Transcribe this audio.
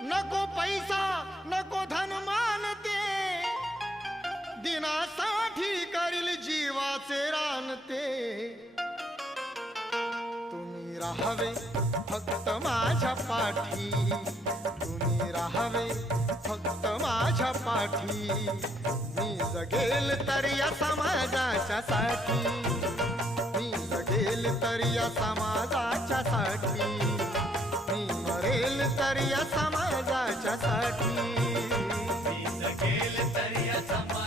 नको पैसा नको धन मानते, दिनासाठी करील जीवाचे रानते। तुम्ही राहावे फक्त माझ्या पाठी, तुम्ही राहावे फक्त माझ्या पाठी। मी जगेल तर या समाजाच्या साठी, मी जगेल तर या समाजाच्या साठी, मी मरेल तर या समाजाच्या साठी। मी जगेल तर या समाजाच्या